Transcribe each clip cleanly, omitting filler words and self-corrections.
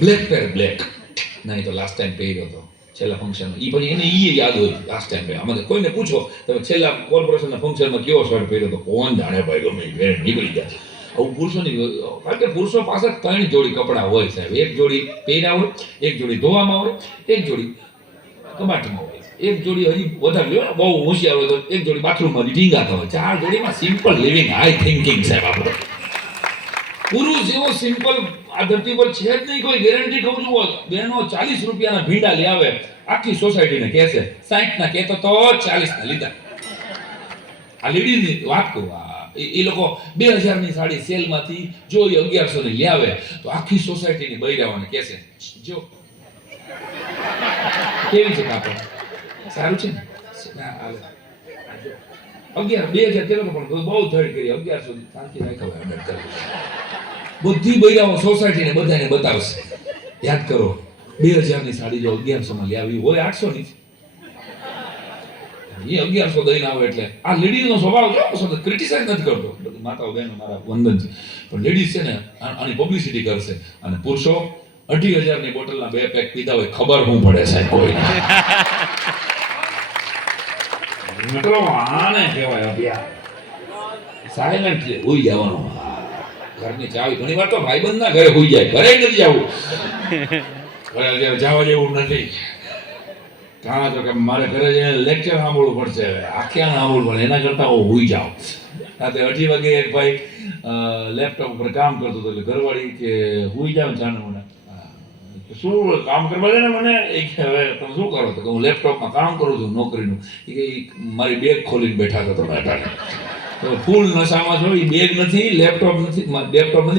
black પેર black નહીં તો last time પહેર્યો હતો છેલ્લા ફંક્શન એ પછી એને એ યાદ હોય લાસ્ટ ટાઈમ પહેર્યો અમે કોઈને પૂછો તમે છેલ્લા કોર્પોરેશનના ફંક્શનમાં કેવો શર્ટ પહેર્યો તો કોણ જાણે ભાઈ ગમે નીકળી જાય આવું પુરુષોની કારણ કે પુરુષો પાસે 3 જોડી કપડાં હોય સાહેબ એક જોડી પહેર્યા હોય એક જોડી ધોવામાં હોય એક જોડી કબાટમાં હોય એક જોડી હજી વધારે લ્યો બહુ હોશિયાર હોય તો એક જોડી બાથરૂમમાંથી ઢીંગાતા હોય 4 જોડીમાં સિમ્પલ લિવિંગ હાઈ થિંકિંગ સાહેબ આપણે પુરુષ જેવો સિમ્પલ આ ધરતી પર છે જ નહીં કોઈ ગેરંટી કહું છું બહેનો 40 રૂપિયાના ભીંડા લઈ આવે આખી સોસાયટીને કહેશે 60 ના કહેતો તો 40 ના લીધા આ લેડીઝની વાત કહું એ લોકો 2000 ની સાડી સેલમાંથી જો 1100 ની લઈ આવે તો આખી સોસાયટીની બૈરાઓને કહેશે જો કેવી છે કાપડ સારું છે ને 2000 તેરો પણ બહુ ધડ કરી 1100 શાંતિ રાખ્યો અડર કરી બધી બૈરાઓ સોસાયટીને બધાને બતાવશે યાદ કરો 2000 ની સાડી જો 1100 માં લઈ આવી હોય 800 ની એ 1100 દઈને આવે એટલે આ લેડીઝનો સ્વભાવ જો ક્રિટિસાઇઝ નથી કરતો બધી માતાઓ બહેનો મારા વંદન છે પણ લેડીઝ છે ને આની પબ્લિસિટી કરશે અને પુરુષો 2,500 ની બોટલના 2 પેક પીધા હોય ખબર શું પડે સાહેબ કોઈ મિત્રો આને કહેવાય અભ્યાસ સાયલેન્ટ હોઈ જવાનો ઘરની ચાવી ઘણી વાર તો ભાઈબંધના ઘરે હોઈ જાય ઘરે નથી જવું ઘરે જવા જેવું નથી કારણ તો કે મારે ઘરે જઈને લેક્ચર સાંભળવું પડશે આખ્યાન સાંભળવું પડે એના કરતાં હું હોઈ જાઉં રાતે 2:30 વાગે એક ભાઈ લેપટોપ ઉપર કામ કરતો હતો એટલે ઘરવાળી કે હોઈ જાવ જાણે મને શું કામ કરવા દે ને મને એ કે હવે તમે શું કરો તો હું લેપટોપમાં કામ કરું છું નોકરીનું એ કે મારી બેગ ખોલીને બેઠા હતા તમે અટાણે તો ફૂલ નશામાં છો એ બેગ નથી લેપટોપ નથી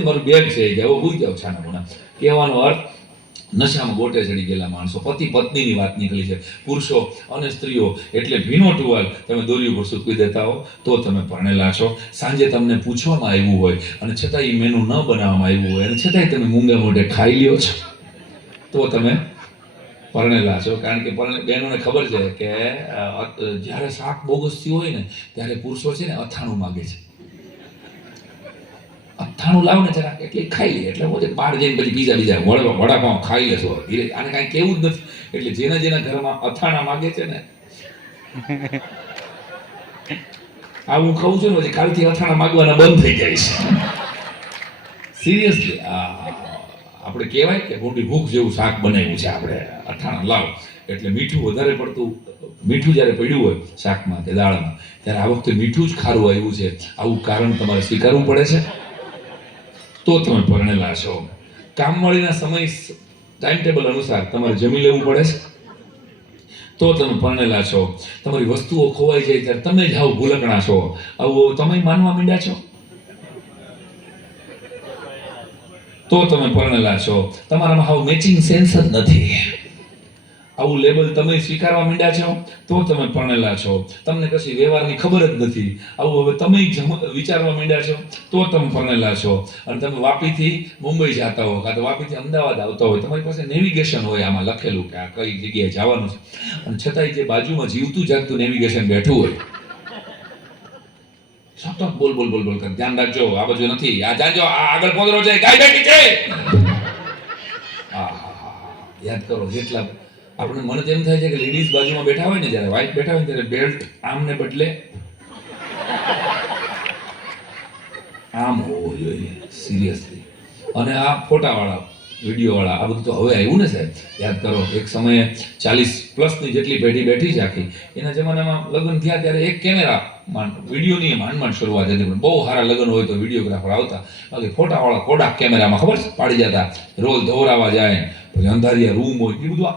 મારું બેગ છે કે હવે હોઈ જાવ છાના મોના કહેવાનો અર્થ નશામાં ગોટે ચડી ગયેલા માણસો પતિ પત્નીની વાત નીકળી છે પુરુષો અને સ્ત્રીઓ એટલે ભીનો ટુવાલ તમે દોરી ઉપર સૂકવી દેતા હો તો તમે પરણેલા છો સાંજે તમને પૂછવામાં આવ્યું હોય અને છતાં એ મેનુ ન બનાવવામાં આવ્યું હોય અને છતાંય તમે મૂંગા મોઢે ખાઈ લ્યો છો તો તમે પરણેલા છો કારણ કે બહેનોને ખબર છે કે જ્યારે શાક બોગસથી હોય ને ત્યારે પુરુષો છે ને અથાણું માગે છે અથાણું લાવ ને જરા એટલે ખાઈ લે એટલે પોતે બહાર જઈને પછી બીજા વડાપાઉં ખાઈ લેશો ધીરે આને કાંઈ કેવું જ નથી એટલે જેના ઘરમાં અથાણા માગે છે ને આ હું કહું છું ને પછી કાલથી અથાણા માગવાના બંધ થઈ જાય છે સિરિયસલી આપણે કહેવાય કે મોટી ભૂખ જેવું શાક બનાવ્યું છે આપણે અથાણા લાવ એટલે મીઠું વધારે પડતું મીઠું જ્યારે પડ્યું હોય શાકમાં કે દાળમાં ત્યારે આ વખતે મીઠું જ ખારું આવ્યું છે આવું કારણ તમારે સ્વીકારવું પડે છે તો તમે પરણેલા છો કામવાળીના સમય ટાઈમ ટેબલ અનુસાર તમારે જમી લેવું પડે છે તો તમે પરણેલા છો તમારી વસ્તુઓ ખોવાઈ જાય ત્યારે તમે જ આવું ભૂલકણા છો આવું તમે માનવા માંડ્યા છો તો તમે પરણેલા છો તમારામાં આવું મેચિંગ સેન્સ જ નથી આવું લેબલ તમે સ્વીકારવા માંડ્યા છો તો તમે પરણેલા છો તમને કશી વ્યવહારની ખબર જ નથી આવું હવે તમે વિચારવા માંડ્યા છો તો તમે પરણેલા છો અને તમે વાપીથી મુંબઈ જતા હો કાં તો વાપીથી અમદાવાદ આવતા હોય તમારી પાસે નેવિગેશન હોય આમાં લખેલું કે આ કઈ જગ્યાએ જવાનું છે અને છતાંય જે બાજુમાં જીવતું જાગતું નેવિગેશન બેઠું હોય સતત બોલ કર ધ્યાન રાખજો આ બાજુ નથી આ જાજો આ આગળ પોદરો છે ગાય બેઠી છે યાદ કરો જેટલા આપણે મને તેમ થાય છે કે લેડીઝ બાજુમાં બેઠા હોય ને જ્યારે વાઇફ બેઠા હોય ત્યારે બેલ્ટ આમને બદલે આમ હોવો જોઈએ સિરિયસલી અને આ ફોટાવાળા વિડીયોવાળા આ બધું તો હવે આવ્યું ને સાહેબ યાદ કરો એક સમયે 40+ ની જેટલી પેઢી બેઠી છે આખી એના જમાનામાં લગ્ન થયા ત્યારે એક કેમેરા વિડીયોની માંડ શરૂઆત હતી પણ બહુ સારા લગ્ન હોય તો વિડીયોગ્રાફર આવતા બાકી ફોટાવાળા કોડાક કેમેરામાં ખબર છે પાડી જતા રોજ દોરાવા જાય પછી અંધારિયા રૂમ હોય એ બધું